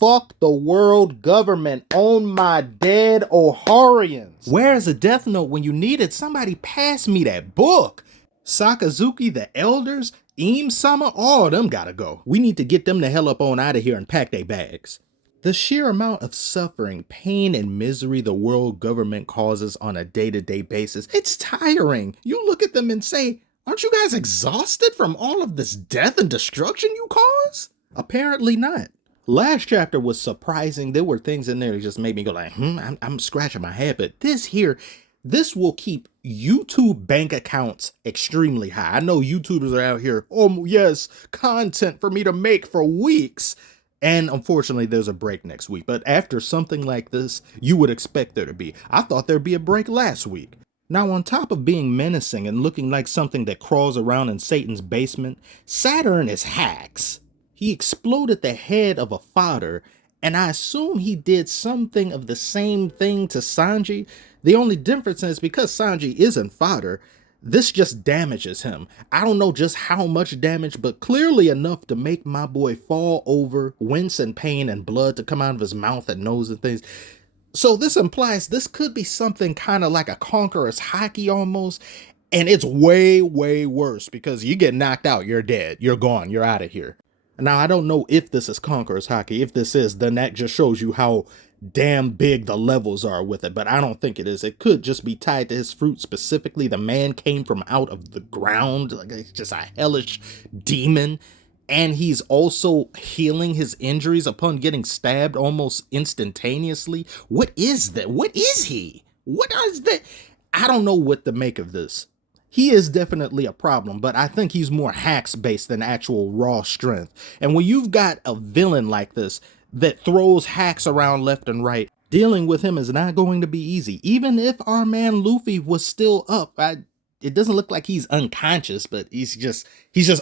Fuck the world government on my dead Oharians. Where's a death note when you needed? Somebody pass me that book. Sakazuki, the elders, Eam-sama, all of them gotta go. We need to get them the hell up on out of here and pack their bags. The sheer amount of suffering, pain, and misery the world government causes on a day-to-day basis, it's tiring. You look at them and say, aren't you guys exhausted from all of this death and destruction you cause? Apparently not. Last chapter was surprising. There were things in there that just made me go like, I'm scratching my head. But this will keep YouTube bank accounts extremely high. I know YouTubers are out here, oh yes, content for me to make for weeks. And unfortunately, there's a break next week. But after something like this, you would expect there to be. I thought there'd be a break last week. Now, on top of being menacing and looking like something that crawls around in Satan's basement, Saturn is hacks. He exploded the head of a fodder, and I assume he did something of the same thing to Sanji. The only difference is because Sanji isn't fodder, this just damages him. I don't know just how much damage, but clearly enough to make my boy fall over, wince in pain and blood to come out of his mouth and nose and things. So this implies this could be something kind of like a Conqueror's Haki almost, and it's way, way worse because you get knocked out, you're dead, you're gone, you're out of here. Now, I don't know if this is Conqueror's Haki. If this is, then that just shows you how damn big the levels are with it, but I don't think it is. It could just be tied to his fruit specifically. The man came from out of the ground, like it's just a hellish demon, and he's also healing his injuries upon getting stabbed almost instantaneously. What is that? What is he? What is that? I don't know what to make of this. He is definitely a problem, but I think he's more hacks based than actual raw strength. And when you've got a villain like this that throws hacks around left and right, dealing with him is not going to be easy. Even if our man Luffy was still up, it doesn't look like he's unconscious, but he's just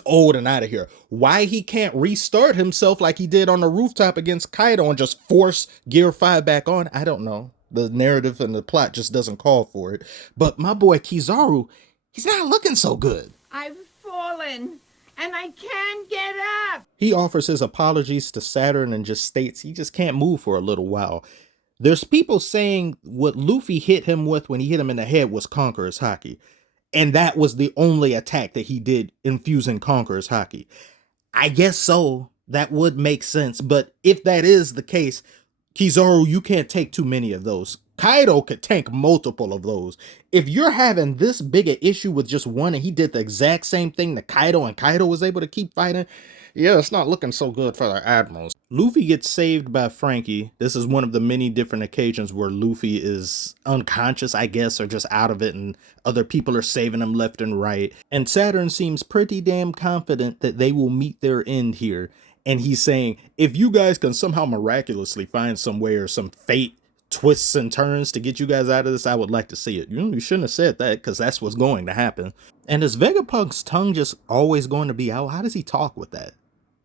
old and out of here. Why he can't restart himself like he did on the rooftop against Kaido and just force Gear 5 back on, I don't know. The narrative and the plot just doesn't call for it. But my boy Kizaru, he's not looking so good. I've fallen, and I can't get up. He offers his apologies to Saturn and just states he just can't move for a little while. There's people saying what Luffy hit him with when he hit him in the head was Conqueror's Haki. And that was the only attack that he did infusing Conqueror's Haki. I guess so. That would make sense. But if that is the case, Kizaru, you can't take too many of those. Kaido could tank multiple of those. If you're having this big an issue with just one and he did the exact same thing to Kaido and Kaido was able to keep fighting, yeah, it's not looking so good for the admirals. Luffy gets saved by Frankie. This is one of the many different occasions where Luffy is unconscious, I guess, or just out of it, and other people are saving him left and right. And Saturn seems pretty damn confident that they will meet their end here. And he's saying, if you guys can somehow miraculously find some way or some fate twists and turns to get you guys out of this, I would like to see it. You shouldn't have said that, because that's what's going to happen. And is Vegapunk's tongue just always going to be out? How does he talk with that?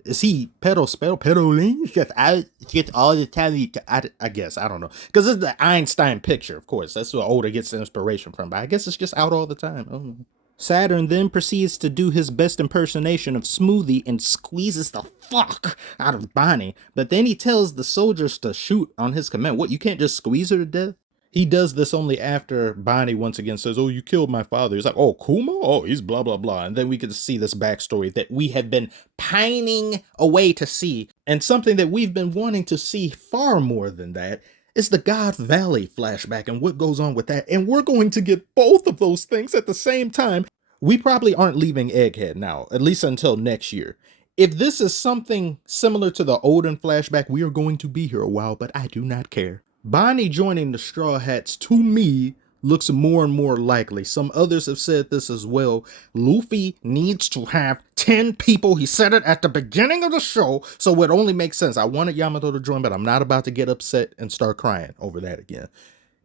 Is he pedaling? Just all the time. I guess, I don't know. Because it's the Einstein picture, of course. That's where Oda gets the inspiration from. But I guess it's just out all the time. I don't know. Saturn then proceeds to do his best impersonation of Smoothie and squeezes the fuck out of Bonnie. But then he tells the soldiers to shoot on his command. What, you can't just squeeze her to death? He does this only after Bonnie once again says, oh, you killed my father. He's like, oh, Kuma? Oh, he's blah, blah, blah. And then we get to see this backstory that we have been pining away to see. And something that we've been wanting to see far more than that is the God Valley flashback and what goes on with that. And we're going to get both of those things at the same time. We probably aren't leaving Egghead now, at least until next year. If this is something similar to the Odin flashback, we are going to be here a while, but I do not care. Bonnie joining the Straw Hats, to me, looks more and more likely. Some others have said this as well. Luffy needs to have 10 people. He said it at the beginning of the show, so it only makes sense. I wanted Yamato to join, but I'm not about to get upset and start crying over that again.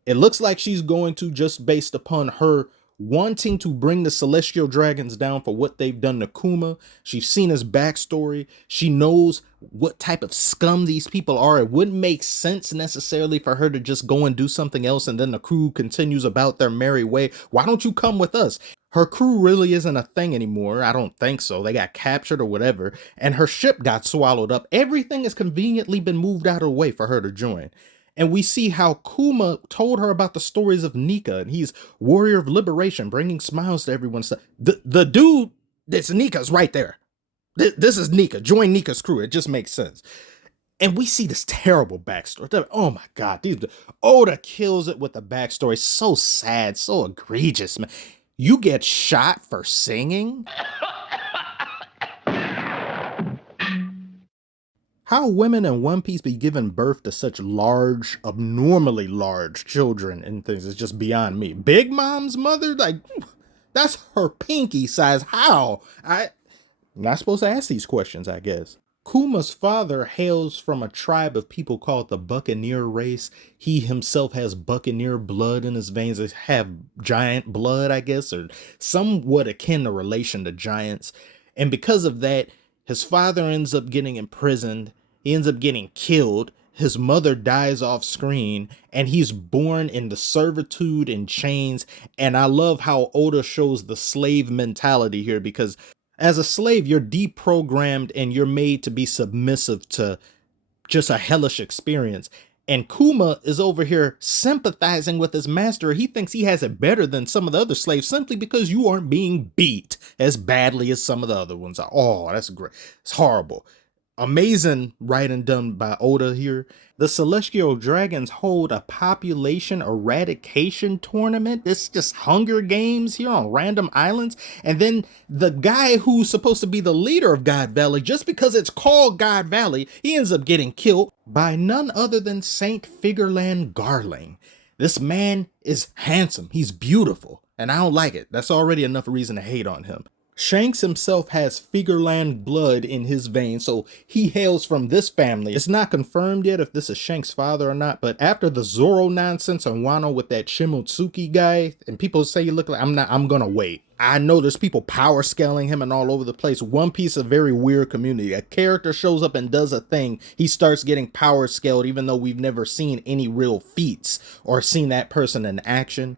It looks like she's going to, just based upon her wanting to bring the Celestial Dragons down for what they've done to Kuma. She's seen his backstory. She knows what type of scum these people are. It wouldn't make sense necessarily for her to just go and do something else and then the crew continues about their merry way. Why don't you come with us? Her crew really isn't a thing anymore. I don't think so. They got captured or whatever, and her ship got swallowed up. Everything has conveniently been moved out of the way for her to join. And we see how Kuma told her about the stories of Nika, and he's warrior of liberation, bringing smiles to everyone. The dude that's Nika's right there. This is Nika. Join Nika's crew. It just makes sense. And we see this terrible backstory. Oh my God. Oda kills it with the backstory. So sad, so egregious, man. You get shot for singing? How women in One Piece be giving birth to such large, abnormally large children and things is just beyond me. Big Mom's mother? Like, that's her pinky size. How? I'm not supposed to ask these questions, I guess. Kuma's father hails from a tribe of people called the Buccaneer race. He himself has Buccaneer blood in his veins. They have giant blood, I guess, or somewhat akin to relation to giants. And because of that, his father ends up getting imprisoned. He ends up getting killed. His mother dies off screen, and he's born into servitude and chains. And I love how Oda shows the slave mentality here, because as a slave, you're deprogrammed and you're made to be submissive to just a hellish experience. And Kuma is over here sympathizing with his master. He thinks he has it better than some of the other slaves simply because you aren't being beat as badly as some of the other ones are. Oh, that's great. It's horrible. Amazing writing done by Oda here. The Celestial Dragons hold a population eradication tournament. It's just Hunger Games here on random islands. And then the guy who's supposed to be the leader of God Valley, just because it's called God Valley, he ends up getting killed by none other than Saint Figarland Garling. This man is handsome. He's beautiful. And I don't like it. That's already enough reason to hate on him. Shanks himself has Figarland blood in his veins, so he hails from this family. It's not confirmed yet if this is Shanks' father or not, but after the Zoro nonsense on Wano with that Shimotsuki guy, and people say you look like, I'm gonna wait. I know there's people power scaling him and all over the place. One Piece, a very weird community. A character shows up and does a thing, he starts getting power scaled even though we've never seen any real feats or seen that person in action.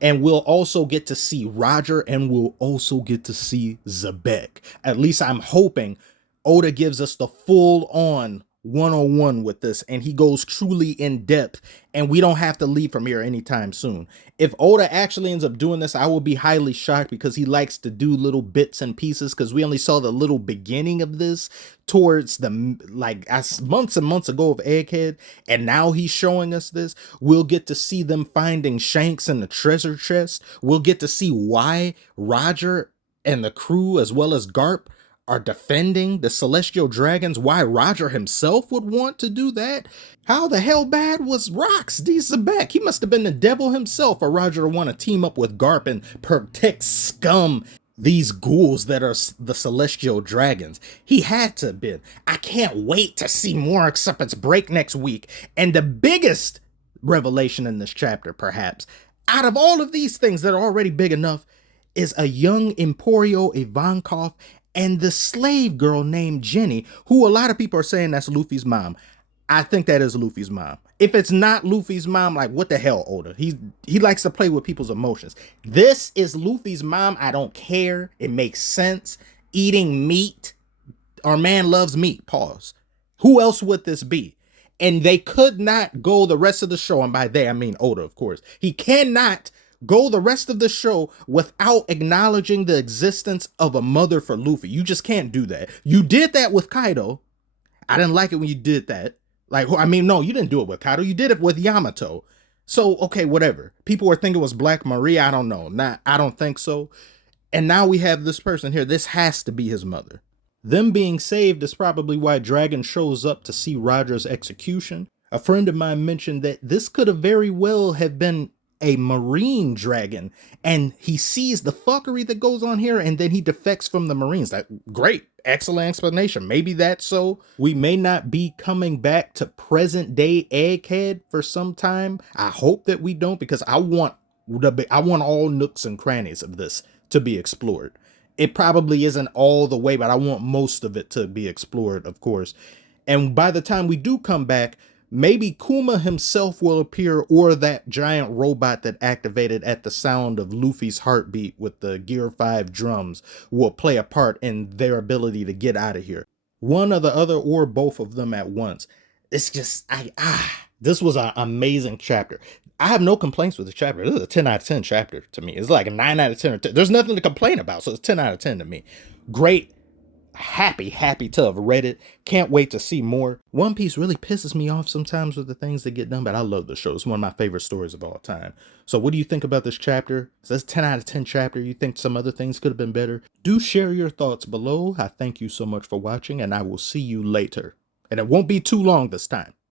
And we'll also get to see Roger, and we'll also get to see Zebek. At least I'm hoping Oda gives us the full-on 101 with this, and he goes truly in depth, and we don't have to leave from here anytime soon. If Oda actually ends up doing this, I will be highly shocked, because he likes to do little bits and pieces, because we only saw the little beginning of this towards the, like, months and months ago of Egghead, and now he's showing us this. We'll get to see them finding Shanks in the treasure chest. We'll get to see why Roger and the crew, as well as Garp, are defending the Celestial Dragons, why Roger himself would want to do that. How the hell bad was Rox D. Zebek? He must have been the devil himself for Roger to want to team up with Garp and protect scum, these ghouls that are the Celestial Dragons. He had to have been. I can't wait to see more, except it's break next week. And the biggest revelation in this chapter, perhaps, out of all of these things that are already big enough, is a young Emporio Ivankov and the slave girl named Jenny, who a lot of people are saying that's Luffy's mom. I think that is Luffy's mom. If it's not Luffy's mom, like, what the hell, Oda? He likes to play with people's emotions. This is Luffy's mom. I don't care. It makes sense. Eating meat. Our man loves meat. Pause. Who else would this be? And they could not go the rest of the show, and by they, I mean Oda, of course. He cannot go the rest of the show without acknowledging the existence of a mother for Luffy. You just can't do that. You did that with Kaido. I didn't like it when you did that. Like, I mean, no, you didn't do it with Kaido. You did it with Yamato. So, okay, whatever. People were thinking it was Black Maria. I don't know. I don't think so. And now we have this person here. This has to be his mother. Them being saved is probably why Dragon shows up to see Roger's execution. A friend of mine mentioned that this could have very well have been a marine dragon, and he sees the fuckery that goes on here, and then he defects from the Marines. Like, great, excellent explanation. Maybe that's so. We may not be coming back to present day Egghead for some time. I hope that we don't, because I want all nooks and crannies of this to be explored. It probably isn't all the way, but I want most of it to be explored, of course. And by the time we do come back, maybe Kuma himself will appear, or that giant robot that activated at the sound of Luffy's heartbeat with the Gear 5 drums will play a part in their ability to get out of here. One or the other, or both of them at once. It's just, this was an amazing chapter. I have no complaints with the chapter. This is a 10 out of 10 chapter to me. It's like a 9 out of 10 or 10. There's nothing to complain about, so it's 10 out of 10 to me. Great. Happy to have read it. Can't wait to see more. One Piece really pisses me off sometimes with the things that get done, but I love the show. It's one of my favorite stories of all time. So what do you think about this chapter? Is this 10 out of 10 chapter? You think some other things could have been better? Do share your thoughts below. I thank you so much for watching, and I will see you later. And it won't be too long this time.